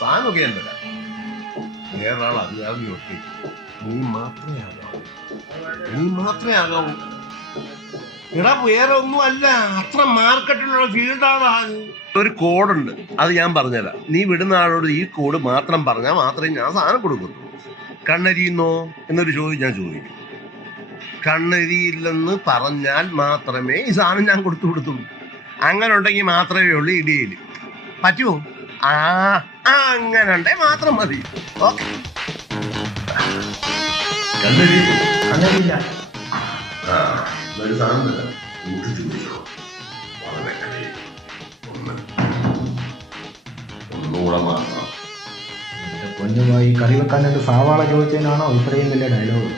സാധനമൊക്കെ ഞാൻ തരാം. വേറൊരാൾ അറിയാവുന്നൊക്കെ നീ മാത്രമേ ആകാവൂ. എടാ വേറെ ഒന്നും അല്ല, അത്ര മാർക്കറ്റിലുള്ള ഫീൽഡാണ്. ഒരു കോഡുണ്ട്, അത് ഞാൻ പറഞ്ഞുതരാം. നീ വിടുന്ന ആളോട് ഈ കോഡ് മാത്രം പറഞ്ഞാൽ മാത്രമേ ഞാൻ സാധനം കൊടുക്കത്തുള്ളൂ. കണ്ണരിയുന്നോ എന്നൊരു ചോദ്യം ഞാൻ ചോദിക്കും. കണ്ണരിയില്ലെന്ന് പറഞ്ഞാൽ മാത്രമേ ഈ സാധനം ഞാൻ കൊടുത്തുള്ളൂ. അങ്ങനെ ഉണ്ടെങ്കിൽ മാത്രമേ ഉള്ളൂ ഈ ഡീല്. പറ്റുമോ? അങ്ങനെ ഉണ്ടെ മാത്രം മതി. ഓക്കെ. അങ്ങനെയില്ല. സാധനം തരാം, ചോദിച്ചോ. വളരെ ഒന്നുകൂടെ മാത്രം. പൊന്നുമായി കറി വെക്കാനായിട്ട് സവാള ചോദിച്ചതിനാണോ ഇത്രയും വലിയ ഡയലോഗ്?